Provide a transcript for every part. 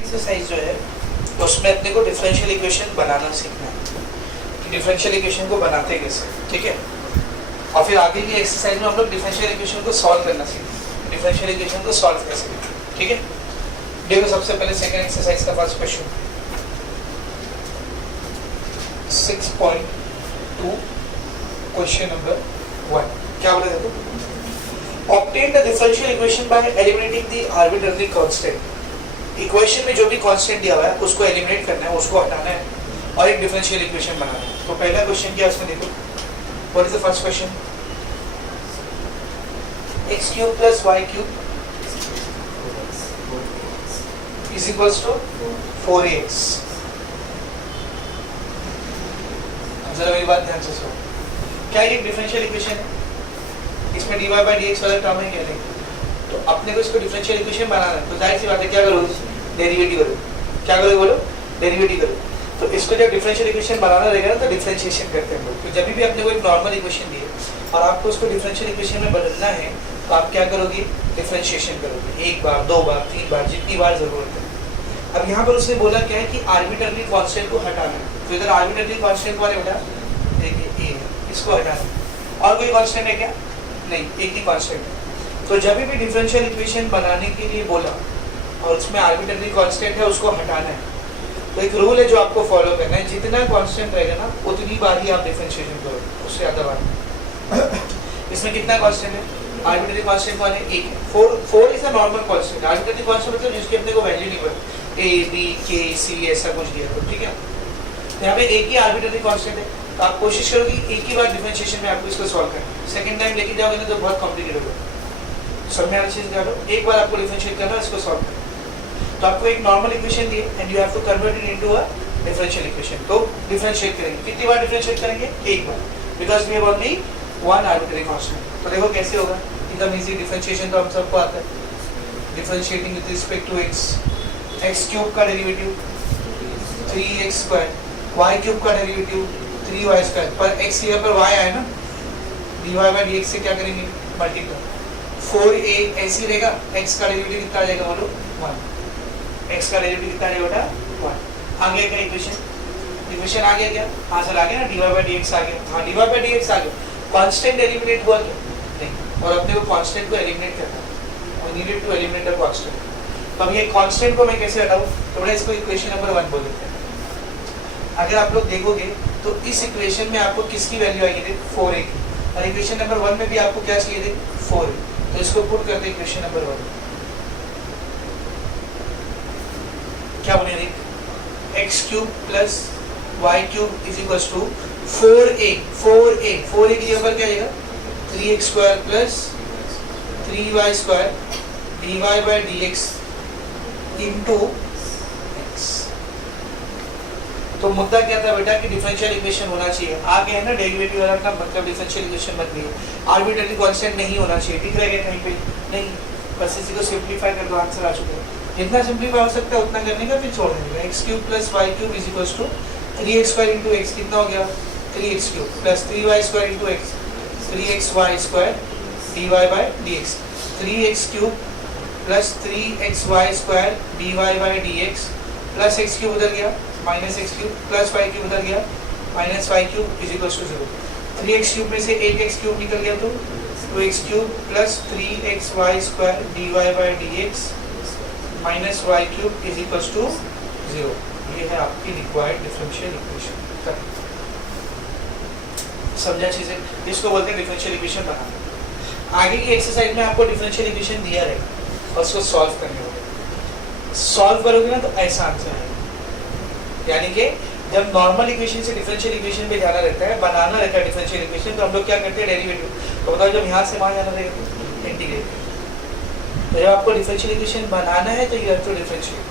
Exercise जो है उसमें अपने को डिफरेंशियल इक्वेशन बनाना सीखना है कि डिफरेंशियल इक्वेशन को बनाते कैसे, ठीक है। और फिर आगे की एक्सरसाइज में हम लोग डिफरेंशियल इक्वेशन को सॉल्व करना सीखेंगे, डिफरेंशियल इक्वेशन को सॉल्व कैसे, ठीक है। देखो सबसे पहले सेकंड एक्सरसाइज का फर्स्ट क्वेश्चन 6.2 क्वेश्चन नंबर 1 क्या बोला देखो, obtain the differential equation by eliminating the arbitrary constant। Equation में जो भी कांस्टेंट दिया हुआ है उसको एलिमिनेट करना है, उसको हटाना है और एक डिफरेंशियल इक्वेशन बनाना है। तो पहला क्वेश्चन क्या है उसमें देखो, what is the first question, x³ + y³ is equals to 4ax। जरा मेरी बात ध्यान से सुनो, क्या ये डिफरेंशियल इक्वेशन है, इसमें dy/dx वाला टर्म है क्या नहीं, तो अपने को इसको डिफरेंशियल इक्वेशन बनाना है। तो जाहिर सी बात है क्या करोगे, डेरिवेटिव करो, क्या करोगे बोलो, डेरिवेटिव करो। तो इसको जब डिफरेंशियल इक्वेशन बनाना रहेगा ना तो डिफरेंशिएशन करते हैं लोग। तो जब भी अपने को एक नॉर्मल इक्वेशन दिए और आपको उसको डिफरेंशियल इक्वेशन में बदलना है तो आप क्या करोगे, डिफरेंशिएशन करोगे, एक बार, दो बार, तीन बार, जितनी बार जरूरत है। अब यहाँ पर उसने बोला क्या है कि आर्बिट्ररी कांस्टेंट को हटाना है। तो इधर आर्बिट्ररी कांस्टेंट कौन है बेटा, देखिए ए, इसको हटाना है। और कोई कांस्टेंट है क्या, नहीं, एक ही कांस्टेंट है। तो जब भी डिफरेंशियल इक्वेशन बनाने के लिए बोला और उसमें आर्बिट्ररी कांस्टेंट है उसको हटाना है, तो एक रूल है जो आपको फॉलो करना है, जितना कांस्टेंट रहेगा ना उतनी बार ही आप डिफरेंशिएशन करो, उससे ज़्यादा बार। इसमें कितना कांस्टेंट है, आर्बिट्ररी कांस्टेंट कौन है, एक है। 4 is a normal constant. Arbitrary constant मतलब जिसकी अपने को वैल्यू नहीं पता, ए बी के सी ऐसा कुछ दिया तो ठीक है। यहाँ पे एक ही आर्बिट्ररी कांस्टेंट है, तो आप कोशिश करो कि एक ही बार डिफरेंशिएशन में आपको इसको सॉल्व करना है। सेकंड टाइम लेके जाओगे ना तो बहुत कॉम्प्लिकेटेड होगा। सब में हर चीज़ डालो, एक बार आपको डिफरेंशिएट करना है, इसको सॉल्व करना है। तो आपको एक नॉर्मल इक्वेशन दिए and you have to convert it into a differential equation. तो डिफरेंशिएट करेंगे, कितनी बार डिफरेंशिएट करेंगे, एक बार, because we have only one arbitrary constant. तो देखो कैसे होगा, एकदम इजी। डिफरेंशिएशन तो हम सबको आता है, differentiating with respect to x, x³ का डेरिवेटिव 3x², y³ का डेरिवेटिव 3y², पर x यहाँ पर y आया ना, dy/dx से क्या करेंगे, मल्टीप्लाई। 4a ऐसे रहेगा, x का डेरिवेटिव कितना आ जाएगा बोलो, 1। x का डेरिवेटिव कितना आ जाएगा बेटा, 1। आ गया क्या इक्वेशन आ गया क्या, हाँ सर आ गया ना, dy/dx आ गया, हाँ dy/dx आ गया। कांस्टेंट एलिमिनेट हुआ क्या, नहीं, और अपने को कांस्टेंट को एलिमिनेट करना है, we needed to eliminate the constant. तो अब ये कांस्टेंट को मैं कैसे हटाऊं, तो बड़ा इसको इक्वेशन नंबर 1 बोल देते हैं। अगर आप लोग देखोगे तो इस इक्वेशन में आपको किसकी वैल्यू आएगी, देख 4a की, और इक्वेशन नंबर 1 में भी आपको क्या चाहिए, देख 4a। तो इसको पुट करते हैं इक्वेशन नंबर 1, क्या बने देख, x³ + y³ = 4a की जगह पर क्या आएगा, 3x² + 3y² dy/dx into x। तो मुद्दा क्या था बेटा कि डिफरेंशियल इक्वेशन होना चाहिए, आगे है ना डेरिवेटिव वाला का मतलब डिफरेंशियल इक्वेशन बन गई है। आर्बिट्ररी कांस्टेंट नहीं होना चाहिए, दिख रहा है कहीं पे नहीं, बस इसी को सिंपलीफाई कर दो, आंसर आ चुका है। जितना सिंपलीफाई हो सकता है उतना करने का, फिर छोड़ देंगे। x³ + y³ = 3x² × x कितना हो गया, 3x³ + 3y² × x 3xy² dy/dx, 3x³ + 3xy² dy/dx plus x³ उधर गया, माइनस x³ प्लस y³ उधर गया, माइनस y³ = 0। 3x³ में से एक x³ निकल गया तो 2x³ + 3xy² dy/dx minus y³ = 0। ये है आपकी रिक्वायर्ड डिफरेंशियल इक्वेशन। समझा चीजें, इसको बोलते हैं डिफरेंशियल इक्वेशन बनाना। आगे की एक्सरसाइज में आपको डिफरेंशियल इक्वेशन दिया रहेगा और उसको सॉल्व करने होगा। सॉल्व करोगे ना तो ऐसा आंसर है, यानी कि जब नॉर्मल इक्वेशन से डिफरेंशियल इक्वेशन पे जाना रहता है, बनाना रहता है डिफरेंशियल इक्वेशन, तो हम लोग क्या करते हैं, डेरिवेटिव। तो बताओ जब यहाँ से वहाँ जाना रहेगा तो इंटीग्रेट। तो जब आपको डिफरेंशियल इक्वेशन बनाना है तो यू हैव टू डिफरेंशिएट,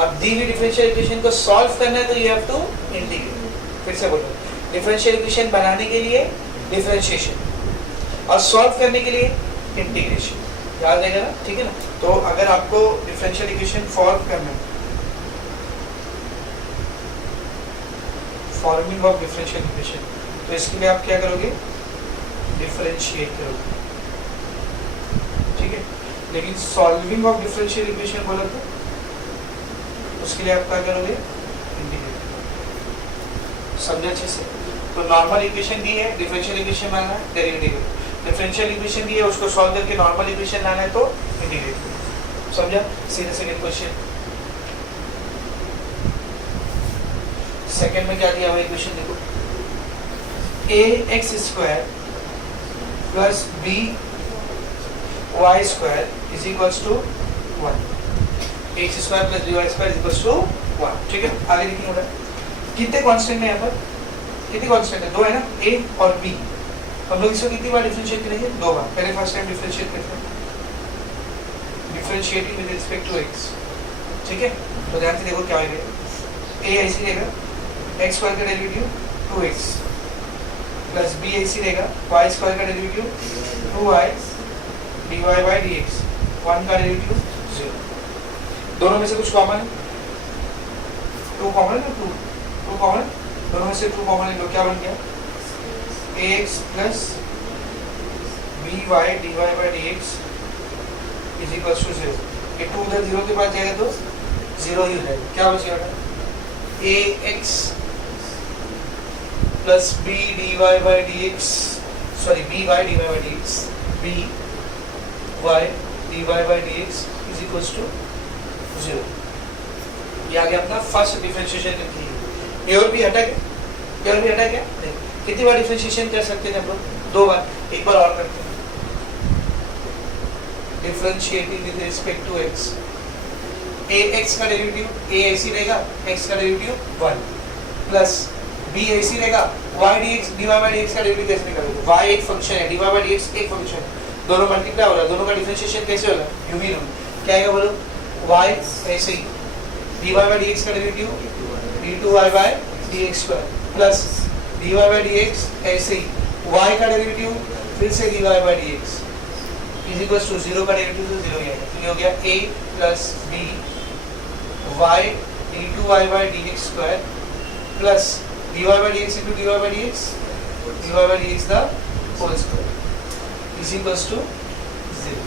अब दी हुई डिफरेंशियल इक्वेशन को सॉल्व करना है तो यू हैव टू इंटीग्रेट। फिर से बोलो, डिफरेंशियल इक्वेशन बनाने के लिए डिफरेंशिएशन और सॉल्व करने के लिए इंटीग्रेशन, याद रहेगा ना, ठीक है ना। तो अगर आपको डिफरेंशियल इक्वेशन सॉल्व करना है, फॉर्मिंग ऑफ डिफरेंशियल इक्वेशन, तो इसके लिए आप क्या करोगे, डिफरेंशिएट करोगे, ठीक है। लेकिन सॉल्विंग ऑफ डिफरेंशियल इक्वेशन बोला तो उसके लिए आप क्या करोगे, इंटीग्रेट। समझे अच्छे से? तो नॉर्मल इक्वेशन दी है, डिफरेंशियल इक्वेशन बनाना है, डेरिवेटिव। डिफरेंशियल इक्वेशन दी है, उसको सॉल्व करके नॉर्मल इक्वेशन लाना है, तो इंटीग्रेट। समझा? सीधे सेकंड क्वेश्चन। सेकंड में क्या दिया हुआ इक्वेशन देखो, ax square plus b y square is equals to 1। X square plus b y square is equals to 1। ठीक है, आगे लिखेंगे। कितने कांस्टेंट है यहाँ पर, कितने कांस्टेंट है, दो है ना, a और b। हम लोग इसको कितनी बार डिफरेंशिएट करेंगे, दो बार। पहले फर्स्ट टाइम डिफरेंशिएट करते हैं, differentiating with respect to x। ठीक है, तो ध्यान से देखो क्या होगा, a ऐसे रहेगा, x स्क्वायर का डेरिवेटिव 2x प्लस b ऐसे रहेगा, y स्क्वायर का derivative 2y dy by dx, 1 का डेरिवेटिव 0। दोनों में से कुछ कॉमन है, 2 कॉमन है, 2 कॉमन, दोनों में से 2 कॉमन है, तो क्या बन गया, ax plus by dy by dx is equal to 0। ये 2 उधर 0 के पास जाएगा तो 0 ही हो जाएगा। क्या बचेगा, ax plus b dy by dx, sorry by dy by dx, b y dy by dx is equal to 0। ये आ गया अपना फर्स्ट डिफरेंशिएशन की। ये और भी हटा क्या, ये और भी हटा क्या, नहीं। कितनी बार डिफरेंशिएशन कर सकते हैं हम लोग, 2 बार। एक बार और करते हैं, differentiating with respect to x। ax का डेरिवेटिव a ऐसी रहेगा, x का डेरिवेटिव 1 प्लस b ऐसी रहेगा, y dx dy by dx का डेरिवेटिव कैसे निकालोगे, y एक फंक्शन है, dy by dx एक फंक्शन है, दोनों मल्टीप्लाई हो रहा है, दोनों का डिफरेंशिएशन कैसे होगा, यूवी रूल। क्या आएगा बोलो, y ऐसे ही dy by dx का derivative d2y by dx square plus dy by dx ऐसे ही y का डेरिवेटिव फिर से dy by dx is equals to 0 का डेरिवेटिव तो 0 ही आएगा। तो ये हो गया a plus b y d2y by dx square plus dy by dx into dy by dx the whole square is equals to 0।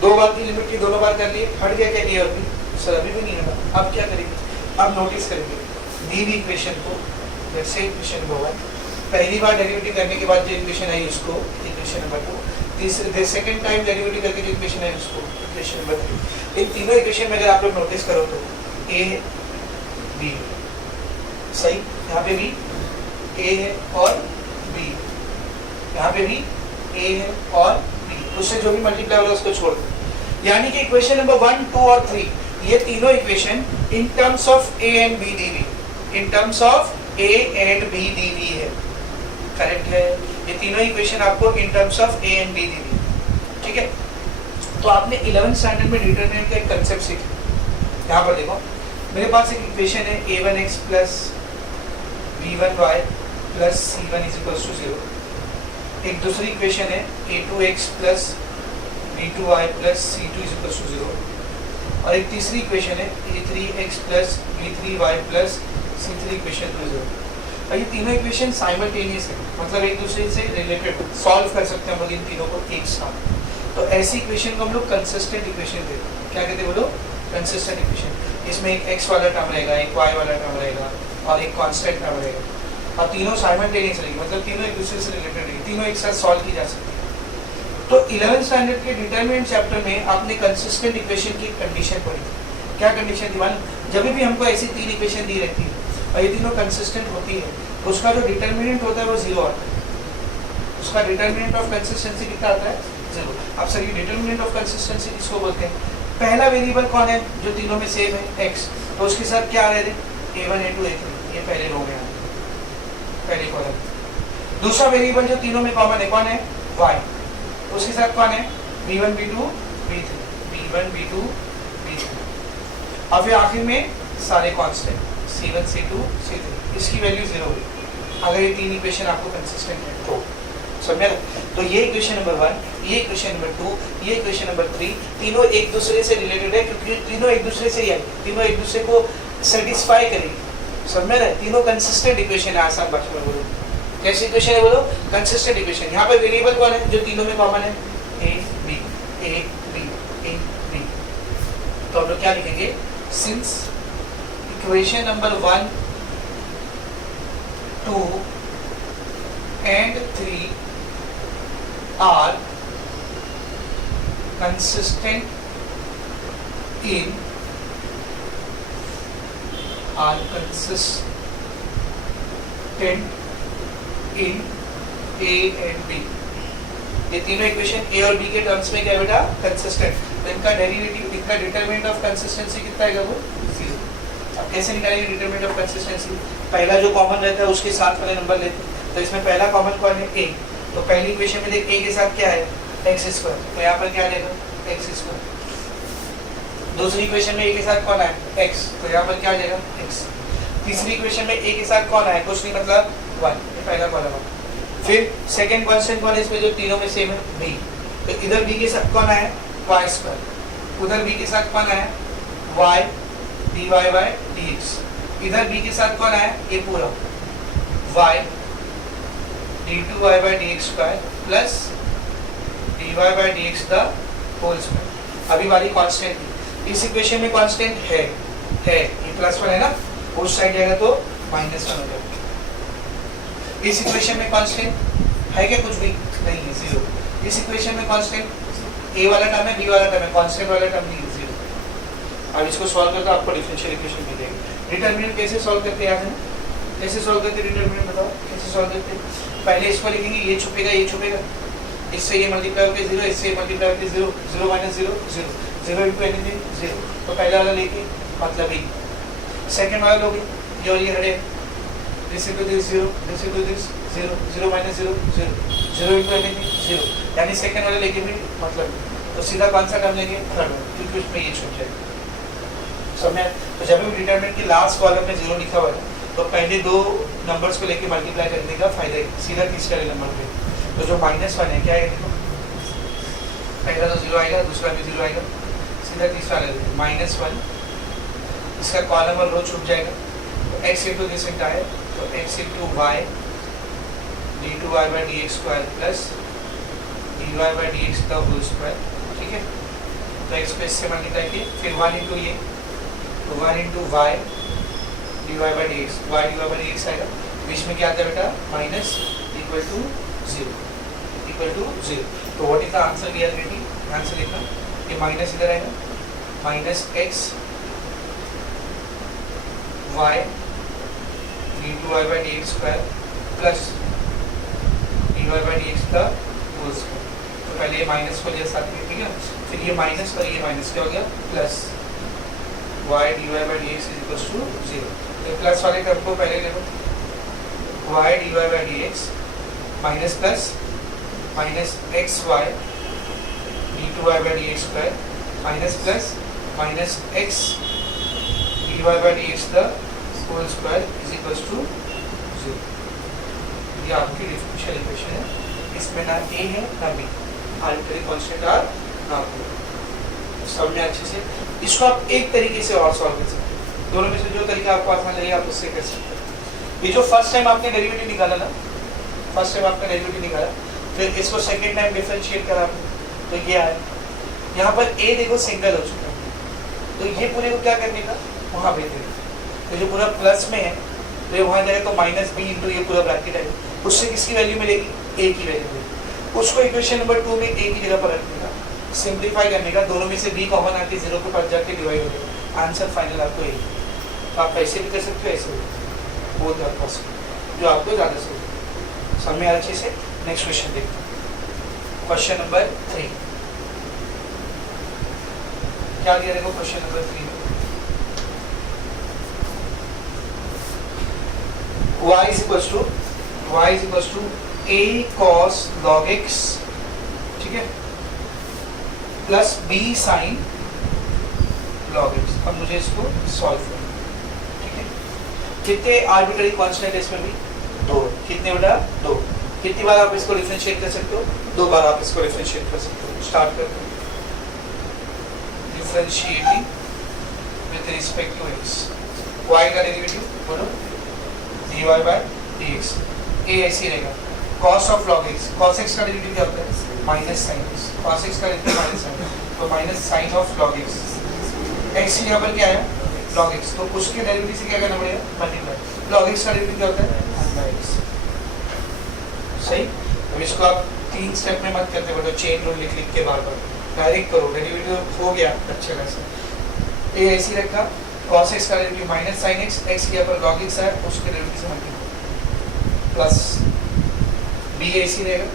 2 बार की लिमिट की दोनों बार कर लिए, हट गया क्या, ये और भी सर अभी भी नहीं हटा। अब क्या करेंगे, अब नोटिस करेंगे दी हुई इक्वेशन को, जैसे इक्वेशन नंबर 1 पहली बार डेरिवेटिव करने के बाद जो इक्वेशन आई उसको इक्वेशन नंबर 2, तीसरे सेकंड टाइम डेरिवेटिव करके जो इक्वेशन आई उसको इक्वेशन नंबर 3। इन तीनों इक्वेशन में अगर आप लोग नोटिस करो तो a b सही, यहाँ पे भी a है और b, यहाँ पे भी a है और b, उससे जो भी मल्टीप्लाई होगा उसको छोड़ दो। यानी कि इक्वेशन नंबर 1, 2 और 3 ये तीनों equation in terms of a and b dv, in terms of a and b dv है, करेक्ट है। ये तीनों इक्वेशन आपको in terms of a and b dv, ठीक है। तो आपने 11th स्टैंडर्ड में डिटरमिनेंट का एक कांसेप्ट सीखा। यहाँ पर देखो मेरे पास एक इक्वेशन है a1x plus b1y plus c1 is equal to 0। एक दूसरी इक्वेशन है a2x plus b2y plus c2 is equal to 0। और एक तीसरी इक्वेशन है a3x plus b3y plus c3 equation two 0। और ये तीनों इक्वेशन साइमल्टेनियस है, मतलब एक दूसरे से रिलेटेड, सॉल्व कर सकते हैं हम लोग इन तीनों को एक साथ। तो ऐसी इक्वेशन को हम लोग कंसिस्टेंट इक्वेशन कहते हैं। क्या कहते हैं बोलो, कंसिस्टेंट इक्वेशन। इसमें एक x वाला टर्म रहेगा, एक y वाला टर्म रहेगा और एक कांस्टेंट टर्म रहेगा, और तीनों साइमल्टेनियस रहेगी, मतलब तीनों एक दूसरे से रिलेटेड रहेगी, तीनों एक साथ सॉल्व की जा सकती है। तो 11th स्टैंडर्ड के डिटरमिनेंट चैप्टर में आपने कंसिस्टेंट इक्वेशन की कंडीशन पढ़ी। क्या कंडीशन थी मालूम, जब भी हमको ऐसी 3 इक्वेशन दी रहती है और ये तीनों कंसिस्टेंट होती है, उसका जो डिटरमिनेंट होता है वो 0 आता है। उसका डिटरमिनेंट ऑफ कंसिस्टेंसी कितना आता है, 0। अब सर ये डिटरमिनेंट ऑफ कंसिस्टेंसी किसको बोलते हैं, पहला वेरिएबल कौन है जो तीनों में सेम है, x, तो उसके साथ क्या आ रहे थे, a1 a2 a3, ये पहले रो में आते हैं, पहले कॉलम। दूसरा वेरिएबल जो तीनों में कॉमन है कौन है, y, उसके साथ कौन है, b1 b2 b3, b1 b2 b3। और फिर आखिर में सारे कांस्टेंट c1 c2 c3, इसकी वैल्यू 0 हुई अगर ये 3 इक्वेशन आपको कंसिस्टेंट है तो। समझा ना? तो ये इक्वेशन नंबर 1, ये इक्वेशन नंबर 2, ये इक्वेशन नंबर 3, तीनों एक दूसरे से रिलेटेड है, क्योंकि तीनों एक दूसरे से ही आएंगे, तीनों एक दूसरे को सेटिस्फाई करेंगे। समझ रहे, तीनों कंसिस्टेंट इक्वेशन है। आसान भाषा में बोलो, कैसी इक्वेशन है बोलो, कंसिस्टेंट इक्वेशन। यहाँ पे वेरिएबल कौन है जो तीनों में कॉमन है, a b a b a b। तो हम लोग क्या लिखेंगे, since equation number 1, 2 and 3 are consistent in A and B. ये तीनों इक्वेशन ए और बी के टर्म्स में क्या है बेटा? कंसिस्टेंट। तो इनका डेरिवेटिव, इनका डिटरमिनेंट ऑफ कंसिस्टेंसी कितना आएगा? वो 0। अब कैसे निकालेंगे डिटरमिनेंट ऑफ कंसिस्टेंसी? पहला जो कॉमन रहता है उसके साथ वाले नंबर लेते हैं। तो इसमें पहला कॉमन कौन है? ए। तो पहली इक्वेशन में देख ए के साथ क्या है? X square. तो यहाँ पर क्या लेगा? X square. दूसरी इक्वेशन में ए के साथ कौन है? एक्स। तो यहाँ पर क्या लेगा? एक्स। तीसरी इक्वेशन में ए के साथ कौन है? कुछ नहीं, मतलब 1। ये पहला कॉलम है। फिर सेकंड कांस्टेंट कौन है इसमें जो तीनों में सेम है? बी। तो इधर बी के साथ कौन है? Y square. उधर बी के साथ कौन है? Y dy by dx। इधर बी के साथ कौन है? ये पूरा y d2y by dx square plus dy by dx the whole square. अभी वाली कांस्टेंट थी। इस इक्वेशन में कांस्टेंट है ये +1 है ना, उस साइड जाएगा तो -1 हो जाएगा। इस इक्वेशन में कांस्टेंट है क्या? कुछ भी नहीं है, 0। इस इक्वेशन में कांस्टेंट a वाला टर्म है, b वाला टर्म है, कांस्टेंट वाला टर्म नहीं है, 0। अब इसको सॉल्व करते आपको डिफरेंशियल इक्वेशन मिलेगी। डिटरमिनेंट कैसे सॉल्व करते हैं? याद है ना? कैसे सॉल्व करते हैं डिटरमिनेंट? बताओ कैसे सॉल्व करते हैं? पहले इसको लिखेंगे, ये छुपेगा, ये छुपेगा, इससे ये मल्टीप्लाई होकर 0, इससे मल्टीप्लाई होकर 0, 0 - 0 0, 0 into anything 0। तो पहला वाला लेके मतलब ही सेकंड वाला लोगे, ये और ये हटे, this into this 0, this into this 0, 0 - 0 0, 0 into anything 0, यानी सेकंड वाला लेके भी मतलब तो सीधा कौन सा टर्म लेंगे? थर्ड वाला, क्योंकि उसमें ये छूट जाएगा। समझ? तो जब भी डिटरमिनेंट की लास्ट कॉलम में 0 लिखा हुआ है तो पहले दो नंबर्स को लेके मल्टीप्लाई करने का फायदा है, सीधा तीसरे नंबर पे। तो जो -1 है क्या है? देखो पहला तो 0 आएगा, दूसरा भी 0 आएगा, सीधा तीसरा ले लेते -1, इसका कॉलम और रो छूट जाएगा। तो x into this entire, तो x into y d2y by dx square plus dy by dx का होल स्क्वायर। ठीक है, तो x को इससे मल्टीप्लाई किए, फिर 1 into ये, तो 1 into y dy by dx, y dy by dx आएगा। बीच में क्या आता है बेटा? Minus equal to 0। तो what is the answer we are getting? Answer लिखना, ये माइनस इधर आएगा, -x y d2y by dx square plus dy by dx का होल स्क्वायर। तो पहले ये माइनस को लिया साथ में, ठीक है, फिर ये माइनस और ये माइनस क्या हो गया? Plus y dy by dx is equals to 0। तो प्लस वाले टर्म को पहले ले लो, y dy by dx minus plus -xy d2y by dx square minus plus -x dy by dx the whole square is equals to 0। ये आपकी differential equation है, इसमें ना a है ना b, आर्बिट्ररी कांस्टेंट आर ना कोई। समझ में अच्छे से? इसको आप एक तरीके से और सॉल्व कर सकते हैं, दोनों में से जो तरीका आपको आसान लगे आप उससे कर सकते हैं। ये जो फर्स्ट टाइम आपने डेरिवेटिव निकाला ना, फिर इसको सेकेंड टाइम डिफरेंशिएट करा आपने, तो ये आया। यहाँ पर a देखो सिंगल हो चुका है, तो ये पूरे को क्या करने का? वहाँ भेज देगा। तो जो पूरा प्लस में है तो ये वहाँ जाएगा, तो -b इंटू ये पूरा ब्रैकेट आएगा, उससे किसकी वैल्यू मिलेगी? a की वैल्यू मिलेगी। उसको इक्वेशन नंबर 2 में a की जगह पर रखने का, सिंप्लीफाई करने का, दोनों में से b कॉमन आके 0 के पास जाके डिवाइड हो जाएगा, आंसर फाइनल आपको a। तो आप ऐसे भी कर सकते हो, ऐसे भी, बोथ आर पॉसिबल, जो आपको ज़्यादा सही समझ में अच्छे से। नेक्स्ट क्वेश्चन देखते हैं, क्वेश्चन नंबर 3 क्या दिया? देखो क्वेश्चन नंबर 3 में y is equals to a cos log x, ठीक है, plus b sin log x। अब मुझे इसको सॉल्व करना, ठीक है। कितने आर्बिट्ररी कांस्टेंट है इसमें भी? 2। कितने बेटा? 2। कितनी बार आप इसको डिफरेंशिएट कर सकते हो? 2 बार आप इसको डिफरेंशिएट कर सकते हो। स्टार्ट करते हैं, differentiating with respect to x। y का डेरिवेटिव बोलो, dy by dx। a ऐसे रहेगा, cos of log x, cos x का डेरिवेटिव क्या होता है? Minus sin x, cos x का डेरिवेटिव माइनस sin, तो minus sin of log x। x यहाँ पर क्या है? log x, तो उसके डेरिवेटिव से क्या करना पड़ेगा, मल्टीप्लाई। log x का डेरिवेटिव क्या होता है, 1/x। सही। अब इसको आप 3 स्टेप में मत करते बैठो, चेन रूल लिख लिख के बार बार, डायरेक्ट करो। डेरिवेटिव हो गया अच्छे खासा। ए ऐसे रखा, cos x का derivative minus sin x, x के ऊपर log x है, उसके डेरिवेटिव से मल्टीप्लाई, प्लस b ऐसे रहेगा,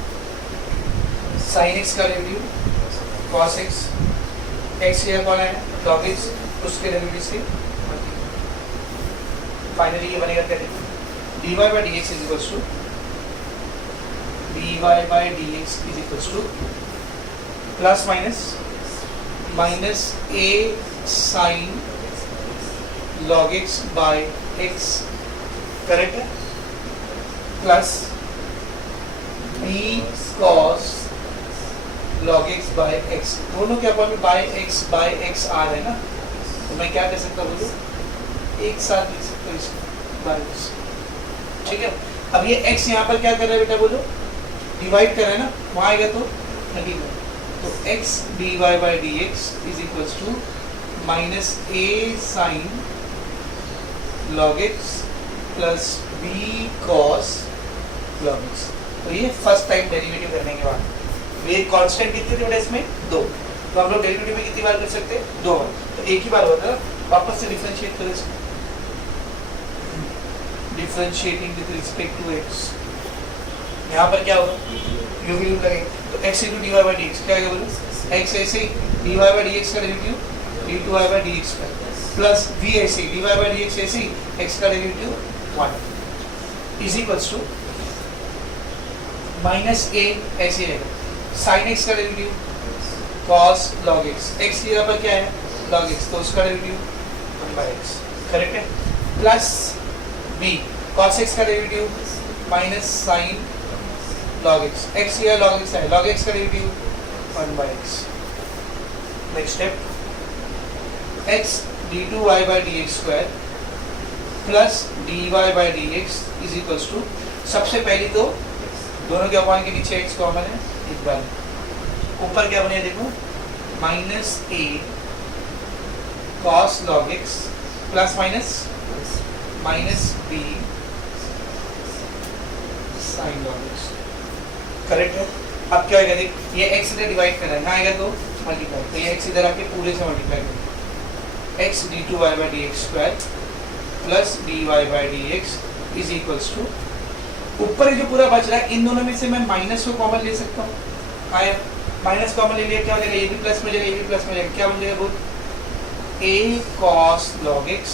sin x का डेरिवेटिव cos x, x के ऊपर है log x, उसके डेरिवेटिव से फाइनली ये बनेगा क्या, dy by dx is equals to dy by dx is equals to plus minus a sin log x by x, correct है, plus b cos log x by x, दोनों के अपन में by x आ रहे हैं ना, तो मैं क्या कर सकता हूँ, एक साथ लिख सकता हूँ इसको by x, ठीक है। अब ये x यहाँ पर क्या कर रहा है बेटा, बोलो डिवाइड कर रहा है ना, वहाँ आएगा तो मल्टीप्लाई, तो x dy by dx is equals to minus a sin log x plus b cos log x। तो ये फर्स्ट टाइम डेरिवेटिव करने के बाद वे कांस्टेंट कितने थे बेटा इसमें, 2, तो हम लोग डेरिवेटिव में कितनी बार कर सकते हैं, 2 बार, तो एक ही बार होता है। वापस से डिफरेंशिएट करें इसको, differentiating with respect to x, यहाँ पर क्या होगा, u भी लगेगा, तो x into dy by dx क्या आएगा बोलो, x ऐसे ही dy by dx का डेरिवेटिव d2y by dx का, प्लस v ऐसे ही dy by dx ऐसे ही x का derivative 1 is equals to minus a ऐसे रहेगा, sin x का derivative cos log x, x की जगह पर क्या है log x, तो उसका डेरिवेटिव 1/x, करेक्ट है, प्लस b cos x का derivative minus sin log x, x की जगह log x है, log x का derivative 1/x। Next step, x d2y by dx square plus dy by dx is equals to, सबसे पहली तो दोनों के अपॉन के नीचे x कॉमन है, एक बार ऊपर क्या बने देखो, minus a cos log x plus minus b sin log x, correct है। अब क्या होगा देख, ये x इधर डिवाइड कर रहा है, यहाँ आएगा तो मल्टीप्लाई, तो ये x इधर आके पूरे से मल्टीप्लाई करेगा, x d2y by dx square plus dy by dx is equals to, ऊपर ये जो पूरा बच रहा है इन दोनों में से मैं माइनस को कॉमन ले सकता हूँ, आया माइनस कॉमन ले लिया, क्या हो जाएगा, ये भी प्लस में जाएगा, ये भी प्लस में जाएगा, क्या बन जाएगा बोल, a cos log x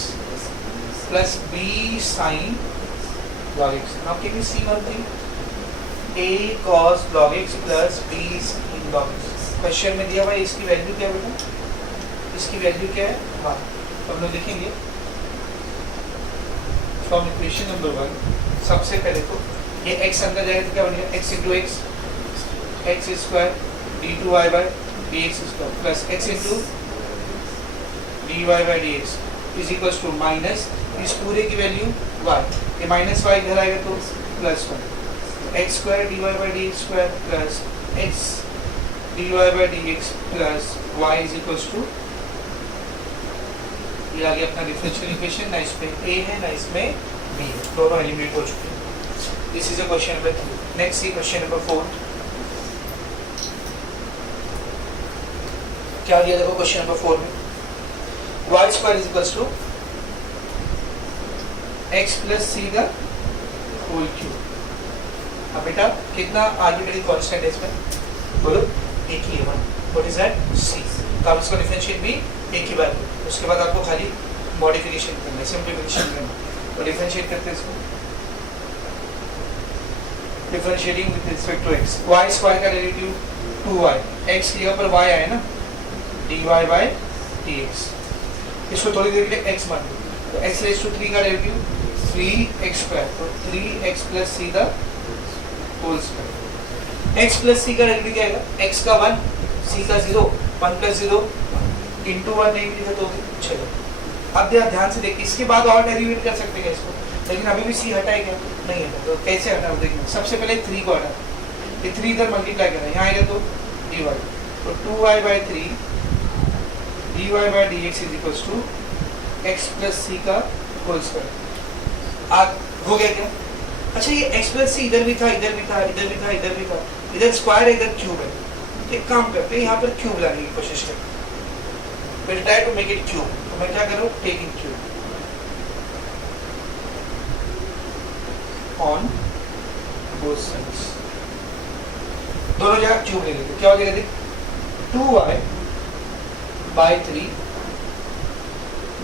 plus b sin log x, आपके भी c बनती है, a cos log x plus b sin log x। Question में दिया हुआ है, इसकी वैल्यू क्या है बेटा, इसकी वैल्यू क्या है, हाँ तो हम लोग लिखेंगे फ्रॉम इक्वेशन नंबर 1, सबसे पहले तो ये x अंदर जाएगा तो क्या बनेगा, x into x square d2y by dx square plus x into dy by dx is equals to minus इस पूरे की वैल्यू y, ये माइनस y इधर आएगा तो plus 1, x square dy by dx square plus x dy by dx plus y is equals to, ये आ गया अपना डिफरेंशियल इक्वेशन, ना इसमें a है ना इसमें b है, दोनों एलिमिनेट हो चुके हैं। This is a question number 3। Next see question number 4, क्या दिया देखो क्वेश्चन नंबर 4 में, y square is equals to x plus c का होल क्यूब। अब बेटा कितना आर्बिट्ररी कांस्टेंट है इसमें, बोलो एक ही है, 1, व्हाट इज दैट, c, तो आप इसको डिफरेंशिएट भी एक ही बार, उसके बाद आपको खाली मॉडिफिकेशन करना है, सिंप्लीफिकेशन करना है, तो डिफरेंशिएट करते हैं इसको, differentiating with respect to x, y square का डेरिवेटिव 2y, x की जगह पर y आया ना, dy by dx, इसको थोड़ी देर के लिए x मान लो, तो x रेज़ टू 3 का डेरिवेटिव 3x स्क्वायर, तो 3x प्लस c का whole square, x plus c का डेरिवेटिव क्या आएगा, x का 1 c का 0, 1 प्लस 0 इंटू 1 नहीं लिखा तो चलो। अब ध्यान से देखिए, इसके बाद और डेरिवेट कर सकते हैं इसको, लेकिन अभी भी c हटा है क्या, नहीं हटा, तो कैसे हटा देखिए, सबसे पहले 3 को हटा, ये 3 इधर मल्टीप्लाई करना है, यहाँ आएगा तो dy, तो 2y by 3 dy by dx is equals to x plus c का होल स्क्वायर। आज हो गया क्या? अच्छा ये x प्लस सी इधर भी था, इधर भी था, इधर भी था, इधर भी था, इधर स्क्वायर है, इधर क्यूब है। एक काम करते हैं, यहाँ पर क्यूब लाने की कोशिश करते हैं। We'll try to make it cube. तो मैं क्या करूँ? Taking cube on both sides. दोनों जगह क्यूब ले लेते। क्या हो जाएगा? देख 2y by 3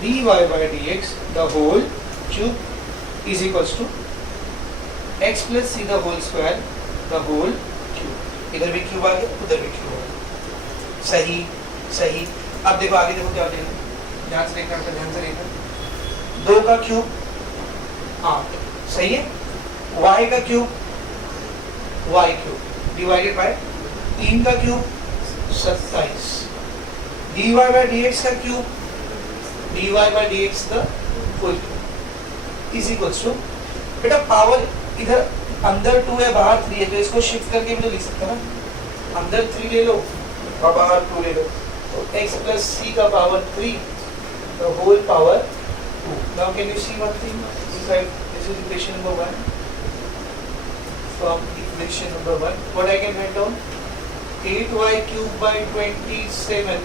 dy by dx the whole cube is equals to x plus c the whole square the whole cube. इधर भी क्यूब आ गया, उधर भी क्यूब आ गया। सही सही। अब देखो आगे, देखो क्या हो जाएगा। ध्यान से देखना, ध्यान से देखना। 2 का क्यूब 8, सही है। y का cube y cube divided by 3 का क्यूब 27 dy by dx का क्यूब dy by dx का whole cube is equals to, बेटा पावर इधर अंदर 2 है, बाहर 3 है, तो इसको शिफ्ट करके भी तो लिख सकते हैं ना। अंदर 3 ले लो और बाहर 2 ले लो, तो x plus c का power 3 the whole power 2. Now can you see one thing inside? This is equation number 1. From equation number 1, what I can write down? 8y cube by 27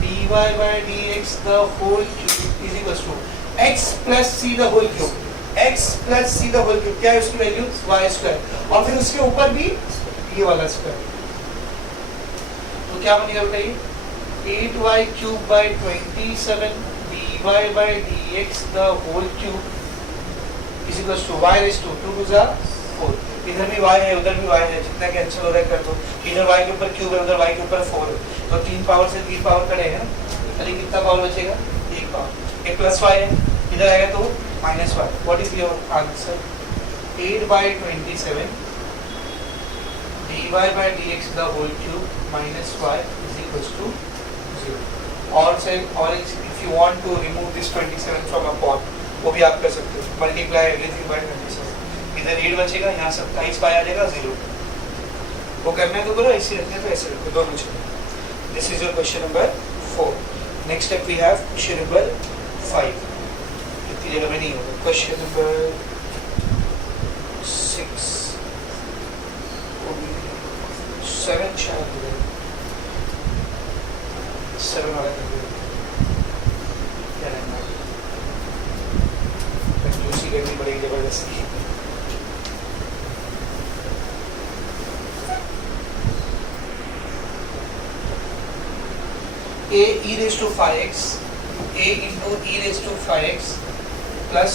dy by dx the whole cube is equals to x plus c the whole cube. x plus c the whole cube क्या है उसकी value? y square, और फिर उसके ऊपर भी ये वाला स्क्वायर। तो क्या बनेगा बेटा? ये 8y cube by 27 dy by dx the whole cube is equals to y raised to 2 to 4। इधर भी y है, उधर भी y है, जितना कैंसिल हो रहा है कर दो। इधर y के ऊपर क्यूब है, उधर y के ऊपर 4 है, तो 3 पावर से 3 पावर कटेगा, अरे कितना पावर बचेगा? 1 पावर। एक प्लस y है, इधर आएगा तो minus y। What is your answer? 8 by 27 dy by dx the whole cube minus y is equals to 0. और if you want to remove this 27 from a pot, वो भी आप कर सकते हो। Multiply everything by 27. इधर 8 बचेगा, यहाँ 27 बाय आ जाएगा 0। वो करना है तो करो, ऐसे रखना है तो ऐसे रखो, दोनों चलेगा। This is your question number 4. Next step we have question number 5. इतनी जगह में नहीं होगा। Question number 6, 7 शायद 7 वाला कर दो। क्या रहना है? कंजूसी करनी पड़ेगी जबरदस्ती। a e raised to 5x a into e raised to 5x plus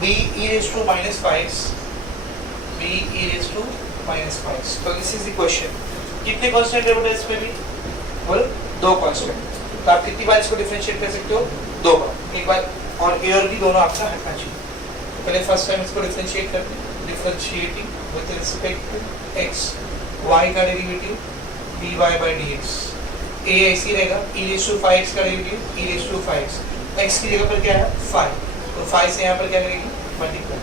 b e raised to minus 5x b e raised to minus 5x. So this is the question. कितने कांस्टेंट है बेटा इसमें भी? बोलो 2 कांस्टेंट। तो आप कितनी बार इसको डिफरेंशिएट कर सकते हो? 2 बार। एक बार और a और b दोनों आपका हटना चाहिए। तो पहले फर्स्ट टाइम इसको डिफरेंशिएट करते हैं। Differentiating with respect to x, y का derivative dy by dx। a ऐसी रहेगा, e raised to 5x का derivative e raised to 5x। x की जगह पर क्या है? 5, तो 5 से यहाँ पर क्या करेंगे? मल्टीप्लाई।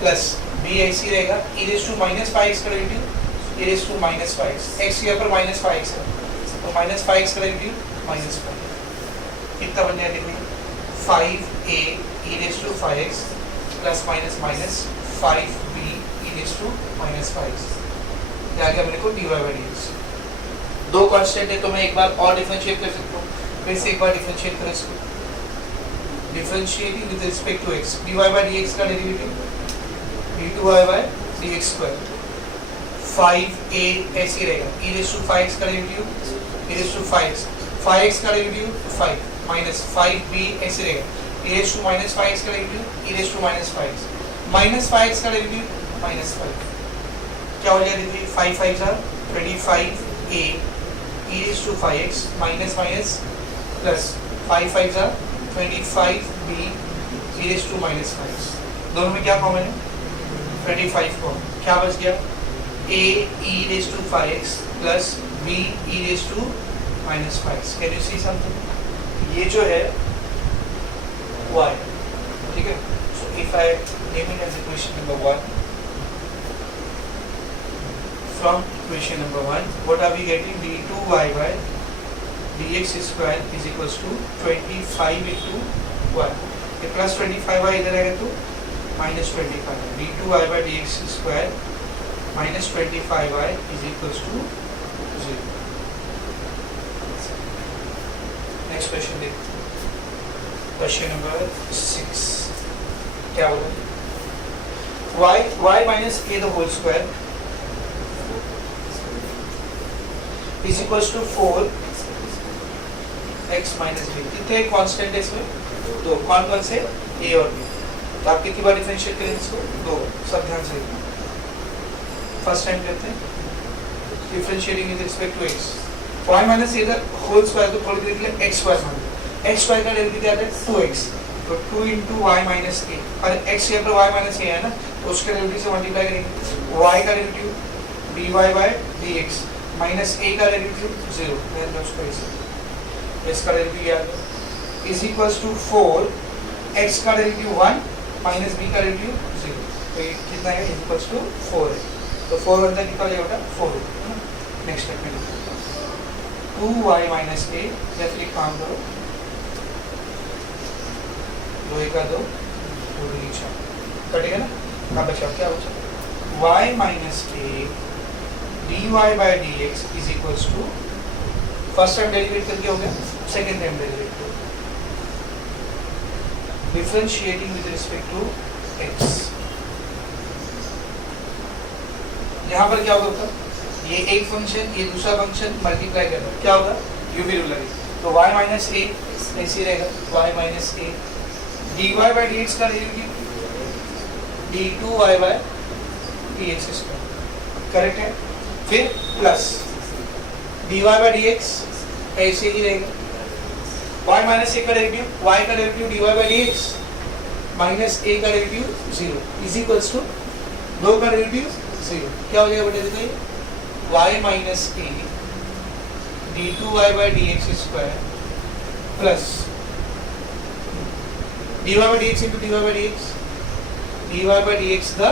प्लस b ऐसी रहेगा, e raised to minus 5x का derivative e raised to minus 5x। x की जगह पर minus 5x है, तो minus 5x का डेरिवेटिव minus 5। कितना बन जाएगा? देखिए 5a e raised to 5x plus minus minus 5b e raised to minus 5x। ये आ गया मेरे को dy by dx। 2 कांस्टेंट है तो मैं एक बार और डिफरेंशिएट कर सकता हूँ। फिर से एक बार डिफरेंशिएट करें इसको। Differentiating with respect to x, dy by dx का derivative d2y by dx square. 5a ऐसे रहेगा, e raised to 5x का derivative e raised to 5x, 5x का डेरिवेटिव 5 माइनस 5b ऐसे रहेगा, e raised to minus 5x का derivative e raised to minus 5x, minus 5x का derivative minus 5। क्या हो जाएगा? देखिए 5 5 are 25a e raised to 5x minus minus plus 5 5 are 25b e raised to minus 5x। दोनों में क्या common है? 25 कॉमन। क्या बच गया? a e raised to 5x plus b e raised to minus 5x। Can you see something? ये जो है y, ठीक है? So if I name it as equation number 1, from equation number 1, what are we getting? d2y by dx square is equals to 25 into 1, ये plus 25y इधर आएगा तो minus 25, d2y by dx square minus 25y is equals to 0। Next question देखते हैं, question number 6 क्या होगा, y minus a the whole square is equals to 4x minus b। कितने constant है इसमें? दो। कौन कौन से? a और b। तो आप कितनी बार डिफरेंशिएट करेंगे इसको? दो। सब ध्यान से देखना। फर्स्ट टाइम करते हैं differentiating with respect to x, y minus a the whole square को थोड़ी देर के लिए x स्क्वायर मान लो। x स्क्वायर का डेरिवेटिव क्या है? 2x, तो 2 इंटू वाई माइनस ए, और x यहाँ पर y माइनस ए है ना, तो उसके डेरिवेटिव से मल्टीप्लाई करेंगे। y का derivative dy by dx minus a का डेरिवेटिव 0, देन उसको ऐसे इसका डेरिवेटिव याद इज इक्वल्स टू 4 x का डेरिवेटिव 1 माइनस b का डेरिवेटिव 0, तो ये कितना है? इज इक्वल्स टू 4 है, तो 4 अंदर निकल जाएगा 4। नेक्स्ट स्टेप में 2y माइनस a, या फिर एक काम करो, 2 का 2 नीचे कटेगा ना, अब बचा क्या बचा? y minus a dy by dx is equals to, first time derivate करके हो गया, सेकंड टाइम डेरिवेट करो, differentiating with respect to x। यहाँ पर क्या होगा? ये एक फंक्शन, ये दूसरा फंक्शन मल्टीप्लाई करना, क्या होगा? यूवी रूल लगेगा, तो y माइनस a ऐसे रहेगा, y minus a dy by dx का derivative d2y by dx square, correct है। फिर प्लस dy बाय dx ऐसे ही रहेगा, y माइनस a का डेरिवेटिव, y का derivative dy by dx minus a का डेरिवेटिव 0 इज इक्वल्स टू 2 का डेरिवेटिव 0, क्या हो जाएगा बेटे? देखिए y minus a d2y by dx square plus dy by dx into dy by dx the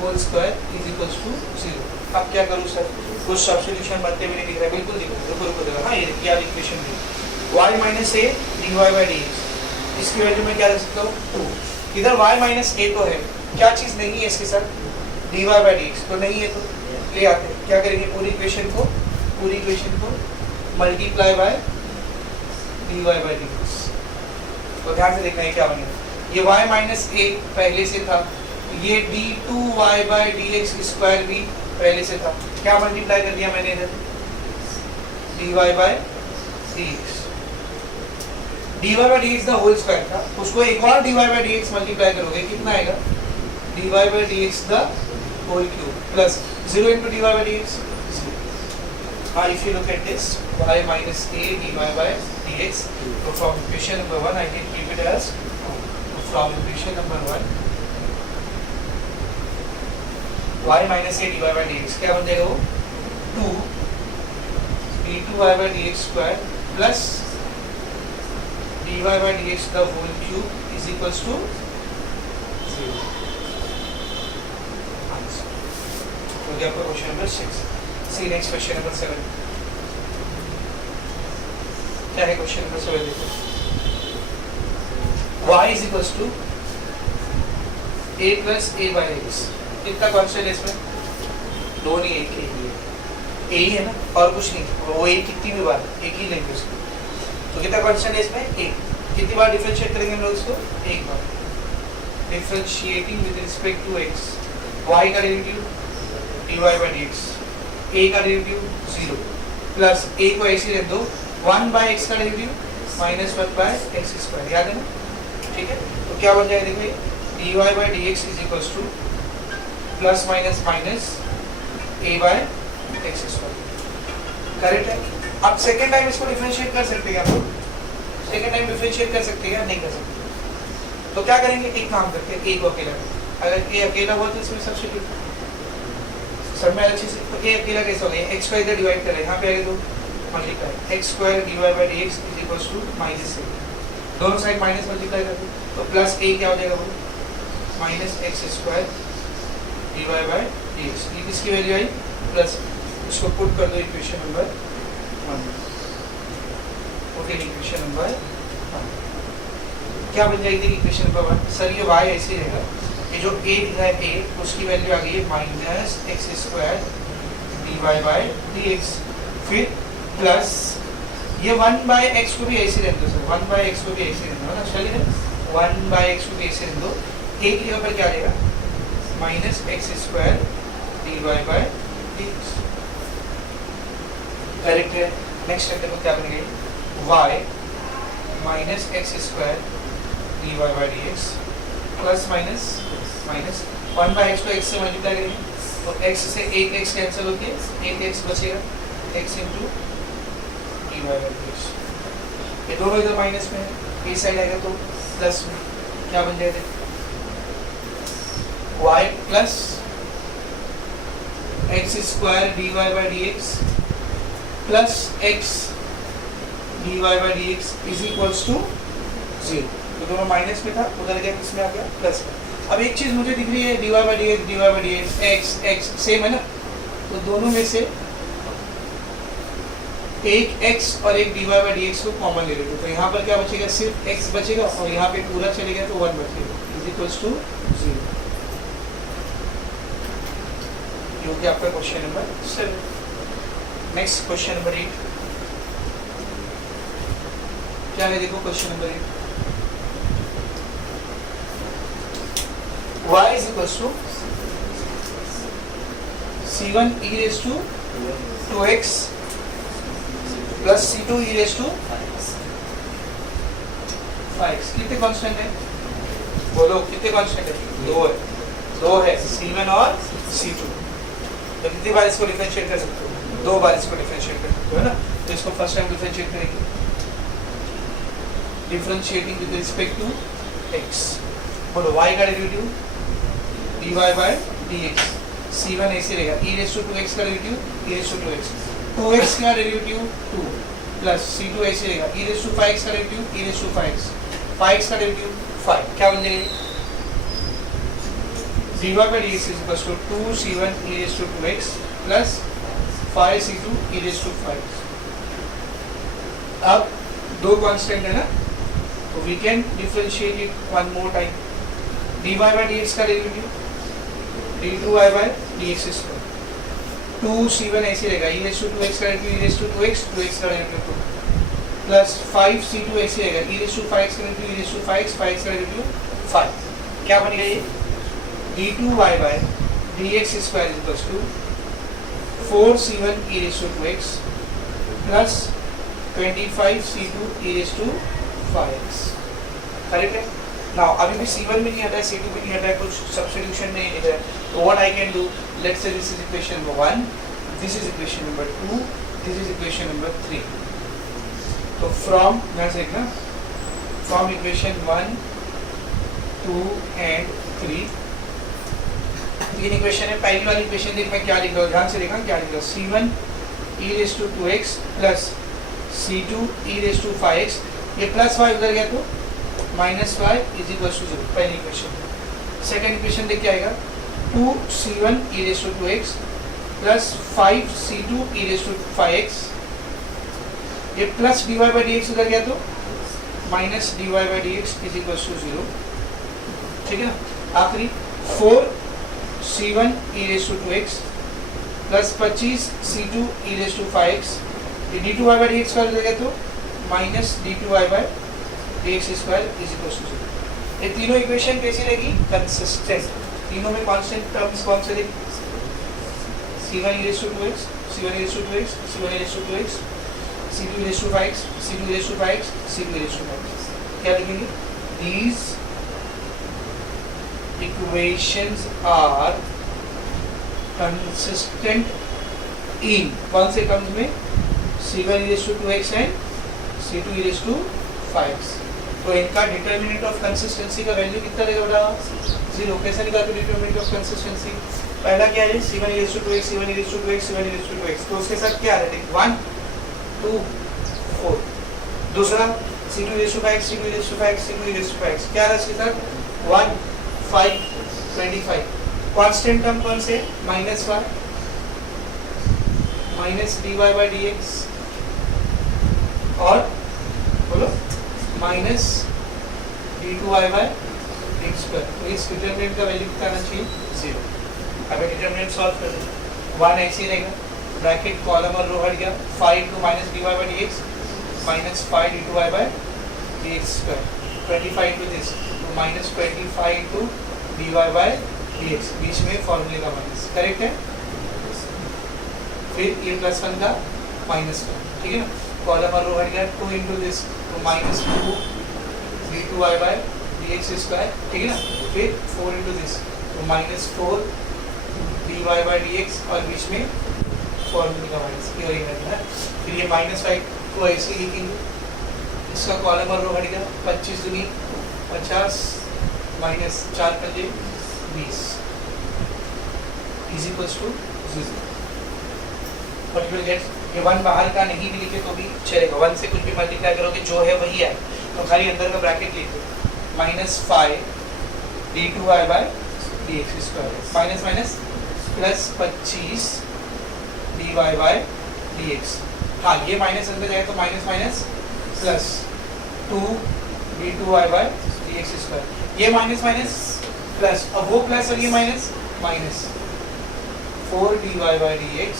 whole square is equals to 0। अब क्या करूँ सर? कुछ सब्स्टिट्यूशन बनते हुए नहीं दिख रहा है, बिल्कुल दिख रहा है, रुको देखो, हाँ ये क्या इक्वेशन दी, y minus a dy by dx, इसकी वैल्यू में क्या रख सकता हूँ? 2। इधर y माइनस a तो है, क्या चीज़ नहीं है इसके साथ? dy बाय dx तो नहीं है, तो ले आते हैं, क्या करेंगे? पूरी इक्वेशन को multiply by dy by dx, तो ध्यान से देखना है क्या बनेगा। ये y माइनस a पहले से था, ये d2y बाय dx स्क्वायर भी पहले से था, क्या मल्टीप्लाई कर दिया मैंने इधर? dy by dx, dy by dx the whole square था, उसको एक और dy बाय dx मल्टीप्लाई करोगे, कितना आएगा? dy by dx the whole cube plus 0 into dy by dx. If you look at this, y minus a dy by dx, so from equation number 1 I can keep it as, from equation number 1 y minus a dy by dx क्या बन जाएगा? वो 2 d2y by dx square plus dy by dx the whole cube is equals to 0. हो गया आपका question number 6। सी next question number 7 क्या है? Question number 7 देखो, y is equals to a plus a by x, कितना कांस्टेंट है इसमें? दो नहीं, एक ही है, a ही है ना, और कुछ नहीं, वो एक कितनी भी बार एक ही लेंगे उसको, तो कितना कांस्टेंट है इसमें? एक। कितनी बार डिफरेंशिएट करेंगे हम लोग इसको? एक बार। Differentiating with respect to x, y का derivative dy by dx, a का डेरिवेटिव 0 प्लस a को ऐसे रख दो 1 by x का derivative minus 1 by x square, याद है ना? ठीक है, तो क्या बन जाएगा? देखो dy by dx is equals two plus minus minus a by x square, correct है। अब सेकेंड टाइम इसको डिफरेंशिएट कर सकते हैं, आप सेकेंड टाइम डिफरेंशिएट कर सकते हैं या नहीं कर सकते? तो क्या करेंगे? एक काम करते हैं, a को अकेला, अगर a अकेला हुआ तो इसमें सब्स्टिट्यूट सब में अच्छे से, तो a अकेला कैसे हो गया? x स्क्वायर इधर डिवाइड करें, यहाँ पे आएगा तो multiply x square dy by dx is equals to minus a, दोनों साइड माइनस मल्टीप्लाई कर दो, तो प्लस a क्या हो जाएगा? वो minus x square dy by dx, ये किसकी वैल्यू आई? प्लस, इसको पुट कर दो equation number 1। Okay, equation number क्या बन जाएगी इक्वेशन नंबर 1? सर ये y ऐसे रहेगा, ये जो a दिखा है a, उसकी वैल्यू आ गई है minus x square d y by d x, फिर प्लस ये 1 बाय एक्स को भी ऐसे रहने दो सर, 1 बाय एक्स को भी ऐसे रहने दो ना, चलिए 1 बाय एक्स को भी ऐसे रहने दो, a की जगह पर क्या आ जाएगा minus x square d y by d x, correct है। नेक्स्ट स्टेप देखो क्या बनेगा, y minus x square d y by d x plus minus minus 1 by x को x से मल्टीप्लाई करेंगे तो x से एक x कैंसिल होती है, एक x बचेगा, x into d y by d x, ये दोनों इधर माइनस में है, ये साइड आएगा तो प्लस में, क्या बन जाएगा y plus x square d y by d x plus x d y by d x is equals to 0, तो दोनों माइनस में था, उधर गया किसमें आ गया प्लस में। अब एक चीज मुझे दिख रही है d y by d x x x same है ना, तो दोनों में से एक x और एक d y by d x को कॉमन ले लेते, तो यहाँ पर क्या बचेगा, सिर्फ x बचेगा और यहाँ पे पूरा चलेगा तो 1 बचेगा इज इक्वल्स टू 0, जो कि आपका question number 7। Next question number 8 क्या है, देखो question number 8, y is equals to c1 e raised to 2x plus c2 e raised to 5x, कितने कांस्टेंट है बोलो, कितने कांस्टेंट है, दो है c1 और c2, तो कितनी बार इसको डिफरेंशिएट कर सकते हो, 2 बार इसको डिफरेंशिएट कर सकते हो है ना, तो इसको फर्स्ट टाइम डिफरेंशिएट करेंगे, differentiating with respect to x, बोलो y का derivative dy by dx, c1 ऐसे रहेगा, e raised to 2x का derivative e raised to 2x, 2x का डेरिवेटिव 2 प्लस c2 ऐसे रहेगा, e raised to 5x का derivative e raised to 5x, 5x का डेरिवेटिव 5, क्या बन जाएगा dy by dx is equals to 2c1 e raised to 2x plus 5c2 e raised to 5x। अब दो constant है ना, तो we can differentiate it one more time, dy by dx का derivative d2y by dx square, 2c1 ऐसे रहेगा, e raised to 2x का derivative e raised to 2x, 2x का डेरिवेटिव 2 प्लस 5c2 ऐसे रहेगा, e raised to 5x का derivative e raised to 5x, 5x का derivative 5, क्या बनेगा ये d2y by dx square is equals to 4c1 e raised to 2x plus 25c2 e raised to 5x, correct है। Now अभी भी c1 में नहीं आता है, c2 में नहीं आता है, कुछ सब्स्टिट्यूशन में नहीं है, तो what I can do, let's say this is equation number 1, this is equation number 2, this is equation number 3, तो फ्रॉम ध्यान से देखना, फ्रॉम इक्वेशन 1 2 एंड 3, तीन इक्वेशन है, पहली वाली इक्वेशन देख मैं क्या लिख रहा हूँ, ध्यान से देखना क्या लिख रहा हूँ, c1 e raised to 2x plus c2 e raised to 5x, ये प्लस y उधर गया तो minus y is equal to 0, पहली इक्वेशन। सेकंड इक्वेशन देख क्या आएगा, 2c1 e raised to 2x plus 5c2 e raised to 5x, ये plus dy by dx उधर गया तो minus dy by dx is equal to 0, ठीक है ना। आखिरी 4c1 e raised to 2x plus 25c2 e raised to 5x, ये d2y by dx का उधर गया तो minus d2y by dx square is equal to 0। ये तीनों इक्वेशन कैसी रहेगी, कंसिस्टेंट, तीनों में कांस्टेंट टर्म्स कौन से रहेंगे, c1 e raised to 2x, c1 e raised to 2x, c1 e raised to 2x, c2 e raised to 5x, c2 e raised to 5x, c2 e raised to 5x, क्या लिखेंगे, these equations are consistent in कौन से terms में, c1 e raised to 2x and c2 e raised to 5x, तो इनका determinant of consistency का value कितना रहेगा बेटा, 0। कैसे निकालते डिटर्मिनेंट ऑफ कंसिस्टेंसी, पहला क्या है c1 e raised to 2x, c1 e raised to 2x, c1 e raised to 2x, तो उसके साथ क्या है 1 2 4, दूसरा c2 e raised to 5x, c2 e raised to 5x, c2 e raised to 5x, क्या है इसके साथ 1 5 25, कांस्टेंट टर्म कौन से, minus y minus dy by dx और minus d2y by x square. तो इस डिटरमिनेंट का वैल्यू कितना आना चाहिए 0। अब डिटरमिनेंट सॉल्व कर दो, 1 ऐसे ही रहेगा, ब्रैकेट कॉलम और रो हट गया, 5 into minus dy by dx minus 5 d2y by dx square, 25 into this तो minus 25 into dy by dx, बीच में फॉर्मूले का माइनस, करेक्ट है। फिर ये प्लस 1 का माइनस 1, ठीक है ना, कॉलम और रो हट गया, 2 into this तो minus 2 d2y by dx square, ठीक है ना, फिर 4 into this तो minus 4 dy by dx और बीच में फॉर्मूले का माइनस, ये वही है। फिर ये -5 को ऐसे लिखेंगे, इसका कॉलम और रो हट गया, 25 दूनी 50 माइनस 4 पंजे 20 is equals to 0। But you will get, ये 1 बाहर का नहीं भी लिखे तो भी चलेगा, 1 से कुछ भी मल्टीप्लाई करोगे जो है वही है, तो खाली अंदर का ब्रैकेट लिख दो, -5 d2y by dx square minus minus plus 25 dy by dx। हाँ, ये माइनस अंदर जाए तो minus minus plus 2 d2y by dx square, ये माइनस माइनस प्लस, अब वो प्लस और ये minus minus 4 dy by dx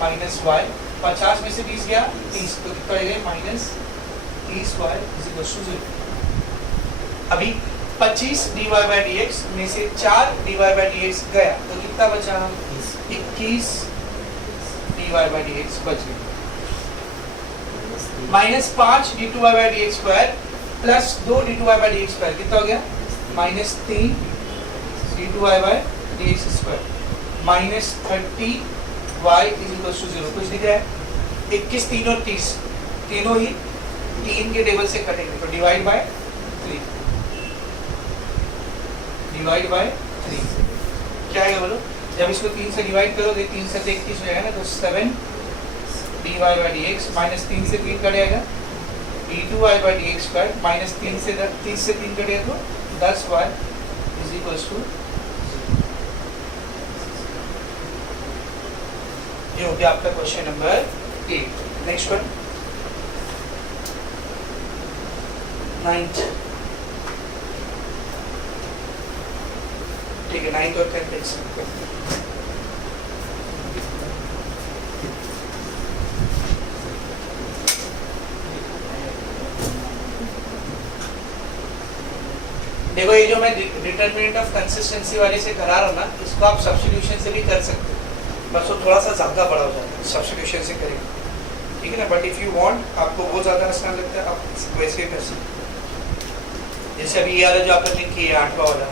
minus y, 50 में से 20 गया 30 तो कितना आएगा minus 30y is equal to 0। अभी 25 dy by dx में से 4 dy by dx गया तो कितना बचा 21 dy by dx बच गया, minus 5 d2y by dx square plus 2 d2y by dx square कितना हो गया -3 d2y by dx square minus 30 y is equal to 0। कुछ दिख रहा है, 21 3 और 30 तीनों ही 3 के टेबल से कटेंगे तो डिवाइड बाय 3 क्या आएगा बोलो, जब इसको 3 से डिवाइड करोगे 3 से 31 हो जाएगा ना, तो 7 dy by dx माइनस 3 से 3 कटेगा d2y by dx square minus 3 से 30 से 3 कटेगा तो 10y इज इक्वल्स टू 0। ये हो गया आपका question number 8। Next one 9th, ठीक है 9th और 10th देख सकते हैं। देखो ये जो मैं डिटरमिनेंट ऑफ कंसिस्टेंसी वाले से करा रहा हूँ ना, इसको आप सब्स्टिट्यूशन से भी कर सकते हो, बस वो थोड़ा सा ज़्यादा बड़ा हो जाएगा सब्स्टिट्यूशन से करेंगे, ठीक है ना। बट इफ़ यू वांट, आपको बहुत ज़्यादा आसान लगता है, आप वैसे ही कर सकते हो। जैसे अभी ये वाला जो आपने लिंक किया 8वां वाला,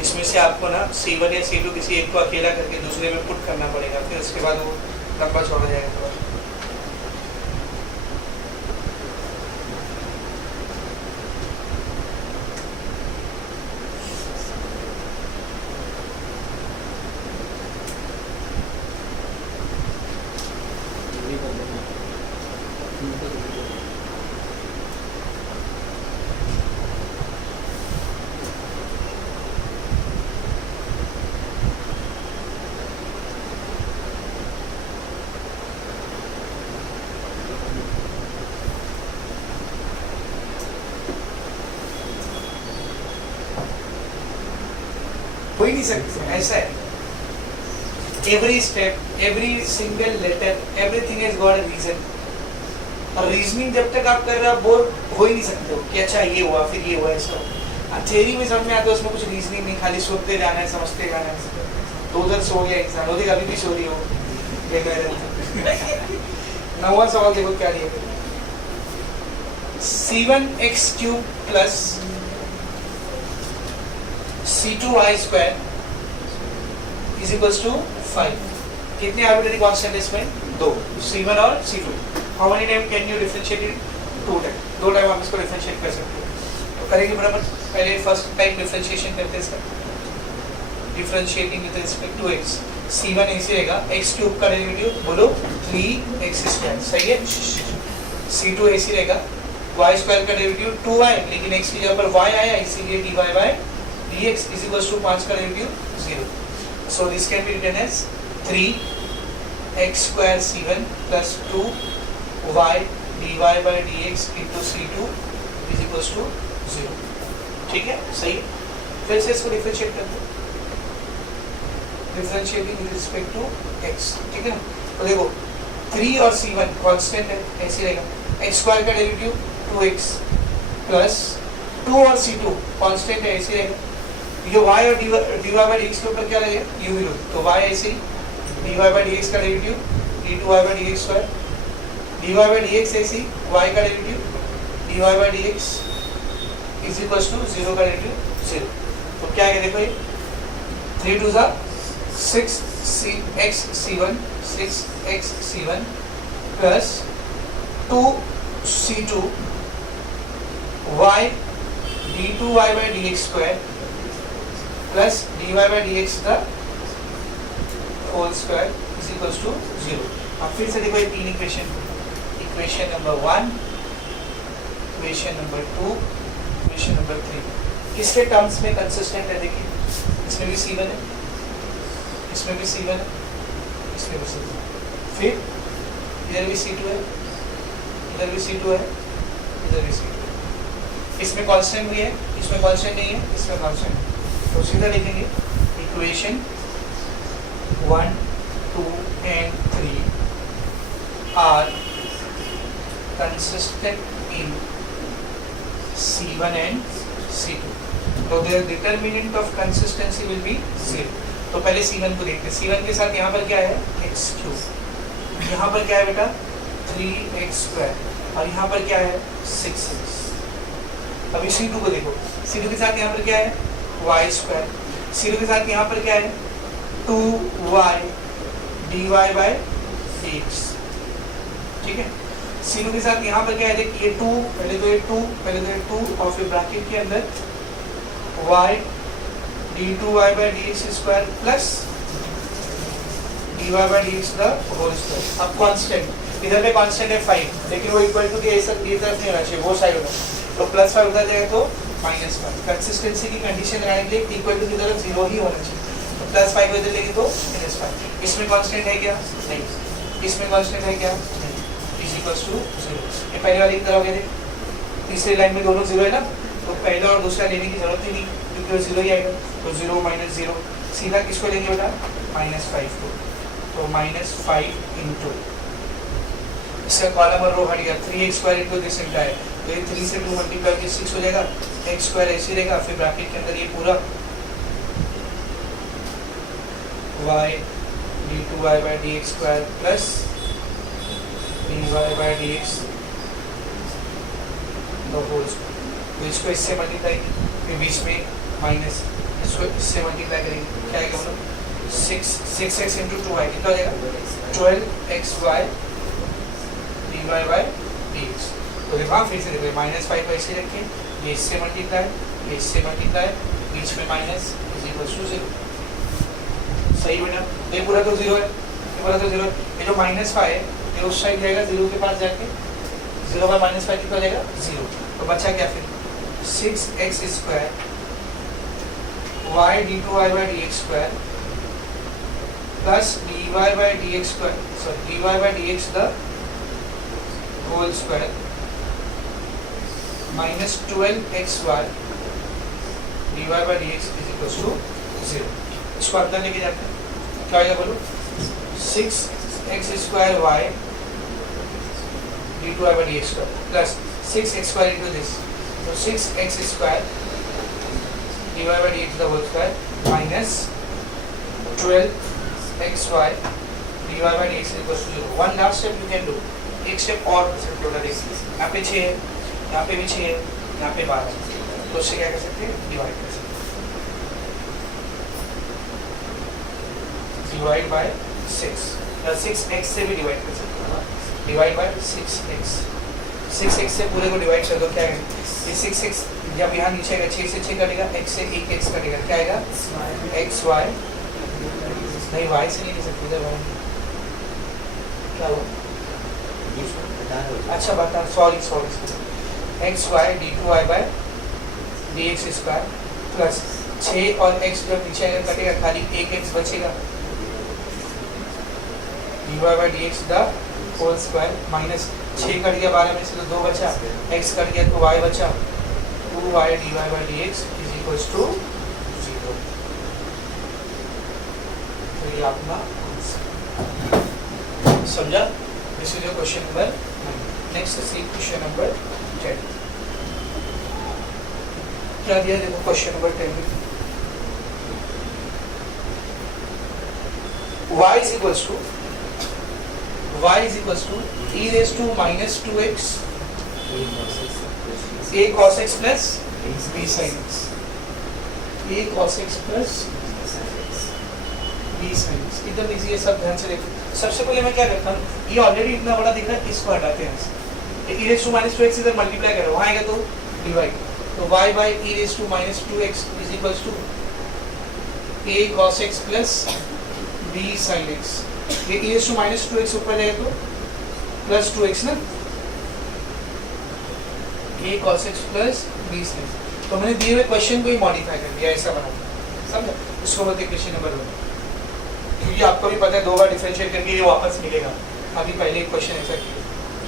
इसमें से आपको ना C1 या C2 किसी एक को अकेला करके दूसरे में पुट करना पड़ेगा, फिर उसके बाद वो लंबा चौड़ा जाएगा थोड़ा। हो ही नहीं सकते, ऐसा है। Every step, every single letter, everything has got a reason. और रीजनिंग जब तक आप कर रहे हो बोर हो ही नहीं सकते हो कि अच्छा ये हुआ फिर ये हुआ ऐसा। थ्योरी में समझ में आता है, उसमें कुछ रीजनिंग नहीं, खाली सुनते जाना है, समझते जाना है। तो उधर सो गया इंसान, उधर अभी भी सो रही हो। 9वां सवाल देखो क्या दिया, c1x³ plus c2y square is equals to 5। कितने आर्बिट्ररी कांस्टेंट है इसमें? 2, c1 और c2। How many time can you differentiate it? 2 time. 2 time आप इसको डिफरेंशिएट कर सकते हो। तो करेंगे बराबर, पहले फर्स्ट टाइम डिफरेंशिएशन करते हैं इसका, differentiating with respect to x। c1 ऐसे रहेगा, x³ का डेरिवेटिव बोलो 3x स्क्वायर, सही है। c2 ऐसे रहेगा, y स्क्वायर का डेरिवेटिव 2y, लेकिन x की जगह पर y आया इसीलिए dy by dx is equals to 5 का derivative 0. So this can be written as 3x square c1 plus 2y dy by dx into c2 is equals equals to 0। ठीक है, सही है। फिर से इसको डिफरेंशिएट कर दो, differentiating with respect to x, ठीक है ना। तो देखो 3 और c1 कांस्टेंट है, ऐसे रहेगा। x स्क्वायर का डेरिवेटिव 2x प्लस 2 और c2 कांस्टेंट है, ऐसे रहेगा। ये y और dy by dx के ऊपर क्या लगेगा, u भी लोगे, तो y ऐसे ही dy by dx का derivative d2y by dx square, dy by dx ऐसे ही y का derivative dy by dx is equals to 0 का डेरिवेटिव 0। तो क्या है देखो, ये 3 2 6 x c1 plus 2 c2 y d2y by dx square plus dy by dx का whole square is equals to 0। अब फिर से देखो ये तीन equation, equation number 1, equation number 2, equation number 3 किसके टर्म्स में कंसिस्टेंट है। देखिए इसमें भी c1 है, इसमें भी c1 है, इसमें भी c1 है, फिर इधर भी c2 है, इधर भी c2 है, इधर भी c2 है। इसमें कांस्टेंट भी है, इसमें कांस्टेंट नहीं है, इसमें कांस्टेंट है। तो सीधा लिखेंगे equation 1, 2 and 3 are consistent in C1 and C2. So their determinant of consistency will be 0. तो पहले C1 को देखते हैं। C1 के साथ यहाँ पर क्या है, x3, यहाँ पर क्या है बेटा 3x स्क्वायर, और यहाँ पर क्या है 6x। अभी C2 को देखो, C2 के साथ यहाँ पर क्या है y स्क्वायर, C2 के साथ यहाँ पर क्या है 2y dy by dx, ठीक है। C2 के साथ यहाँ पर क्या है, देख ये 2, पहले तो ये 2 और फिर ब्रैकेट के अंदर y d2y by dx square plus dy by dx the whole square. अब कांस्टेंट, इधर पे कांस्टेंट है 5, लेकिन वो इक्वल टू के ऐसा ये तरफ नहीं होना चाहिए, वो साइड होगा, तो +5 उधर जाएगा तो -5। कंसिस्टेंसी की कंडीशन लगाने के लिए इक्वल टू की तरफ 0 ही होना चाहिए, तो +5 इधर लेंगे तो -5। इसमें कांस्टेंट है क्या, नहीं, इसमें कांस्टेंट है क्या, नहीं, इज इक्वल्स टू 0। ये पहले वाली की तरह हो गया, तीसरी लाइन में दोनों 0 है ना, तो पहला और दूसरा लेने की जरूरत ही नहीं, क्योंकि वो 0 ही आएगा, तो 0 - 0 सीधा किसको लेंगे बेटा -5 को, तो -5 इंटू इसका कॉलम और रो हट गया, 3x square into this entire, तो ये 3 से 2 मल्टीप्लाई करके 6 हो जाएगा, x स्क्वायर ऐसे रहेगा, फिर ब्रैकेट के अंदर ये पूरा y d2y by dx square plus dy by dx the whole square. तो इसको इससे मल्टीप्लाई, फिर बीच में माइनस, इसको इससे मल्टीप्लाई करेंगे, क्या आएगा बोलो 6x इंटू 2y कितना हो जाएगा 12xy dy by dx। तो देखो फिर से देखो -5 को ऐसे रखें, ये इससे मल्टीप्लाई, ये इससे मल्टीप्लाई, बीच में माइनस इज इक्वल टू 0। सही बेटा, ये पूरा तो 0 है, ये पूरा तो 0 है, ये जो -5 है ये उस साइड जाएगा 0 के पास जाके, 0 बाय -5 कितना हो जाएगा 0। तो बचा क्या फिर 6x square y d2y by dx square plus dy by dx square, sorry dy by dx the whole square minus 12xy dy by dx is equal to 0। इसको अंदर लेके जाते हैं, क्या आएगा बोलो 6x square y d2y by dx square plus 6x square into this, तो 6x square dy by dx the whole square minus 12xy dy by dx is equal to 0। One last step you can do, एक step और total देख, यहाँ पे 6 है, यहाँ पे भी 6 है, यहाँ पे 12 है, तो उससे क्या कर सकते हैं डिवाइड कर सकते हैं, डिवाइड बाय 6 या 6x से भी डिवाइड कर सकते हैं, डिवाइड बाय 6x से पूरे को डिवाइड कर दो, क्या है ये 6x जब यहाँ नीचे आएगा 6 से 6 कटेगा, x से 1x कटेगा, क्या आएगा xy, नहीं y से नहीं ले सकते, इधर y क्या हुआ, अच्छा बता, sorry xy d2y by dx square plus 6 और x जब नीचे आएगा कटेगा, खाली 1x बचेगा dy by dx the whole square minus 6 cut गया 12 में से तो 2 बचा, x कट गया तो y बचा, 2y dy by dx is equals to 0। तो ये अपना आंसर समझा। This is your question number 9। Next see question number 10। क्या दिया देखो क्वेश्चन नंबर 10 में y is equals to e raised to minus 2x a cos x plus b sin x, a cos x plus b sin x। एकदम easy है, सब ध्यान से देखो। सबसे पहले मैं क्या करता हूँ, ये ऑलरेडी इतना बड़ा दिख रहा है, इसको हटाते हैं। e raised to minus 2x इधर मल्टीप्लाई करो, वहाँ आएगा तो डिवाइड, तो y by e raised to minus 2x is equals to a cos x plus b sin x। ये e raised to minus 2x ऊपर जाए तो प्लस 2x ना, a cos x plus b sin x। तो मैंने दिए हुए question को ही मॉडिफाई कर दिया, ऐसा बना दिया, समझा। इसको बोलते हैं क्वेश्चन नंबर 1, क्योंकि आपको भी पता है 2 बार डिफरेंशिएट करके ये वापस मिलेगा। अभी पहले एक क्वेश्चन ऐसा किया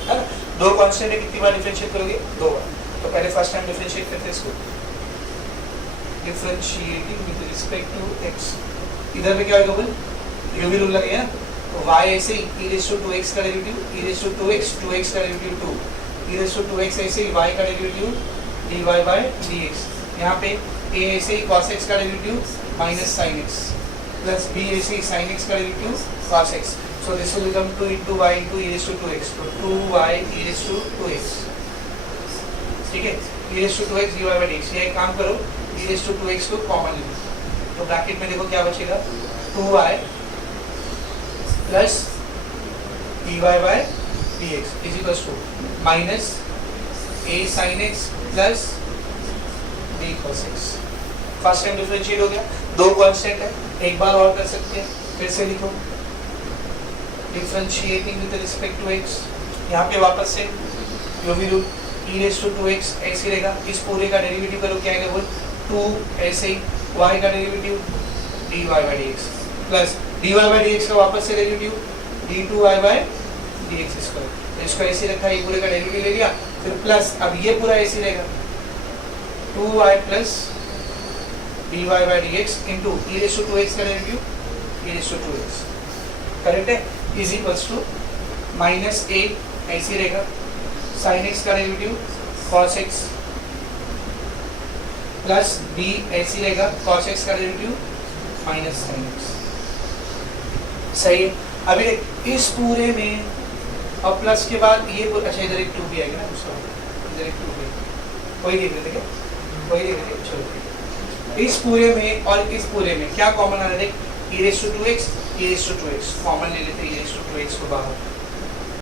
है ना, 2 कांस्टेंट है, कितनी बार डिफरेंशिएट करोगे? 2 बार। तो पहले फर्स्ट टाइम डिफरेंशिएट करते हैं इसको, differentiating with respect to x। इधर पे क्या होगा बोल, यू भी रूल लगेगा ना, तो y ऐसे ही e raised to 2x का derivative, e raised to 2x का derivative 2, e raised to 2x ऐसे ही y का डेरिवेटिव dy by dx। यहाँ पे a ऐसे ही cos x का derivative minus sin x plus b ऐसे ही sin x का derivative cos x। So this will become 2 into y into e raised to 2x, तो 2y e raised to 2x, ठीक है। e raised to 2x dy by dx। ये एक काम करो, e raised to 2x को common ले लो, तो ब्रैकेट में देखो क्या बचेगा, 2y plus dy by dx is equals to minus a sin x plus b cos x। First time differentiate हो गया, 2 कांस्टेंट है, एक बार और कर सकते हैं, फिर से लिखो differentiating with respect to x। यहाँ पे वापस से जो भी rule e raised to 2x ऐसे रहेगा, इस पूरे का डेरिवेटिव करो, क्या आएगा बोल, 2 ऐसे ही y का derivative dy by dx plus dy by dx का वापस से derivative d2y by dx square. तो इसको ऐसे रखा, ये पूरे का डेरिवेटिव ले लिया, फिर प्लस अब ये पूरा ऐसे रहेगा, 2y plus dy by dx into e raised to 2x का derivative e raised to 2x, correct है, is equals to minus a ऐसे रहेगा, sin x का derivative cos x plus b ऐसे रहेगा, cos x का डेरिवेटिव माइनस sin x। सही है। अभी इस पूरे में और प्लस के बाद ये, अच्छा इधर एक 2 भी आएगा ना, उसका इधर एक 2 भी, वही देख रहे थे क्या, वही देख रहे थे, चलो इस पूरे में और इस पूरे में क्या कॉमन आ रहा है, देख e raised to 2x, e raised to 2x common ले लेते हैं, e raised to 2x को बाहर,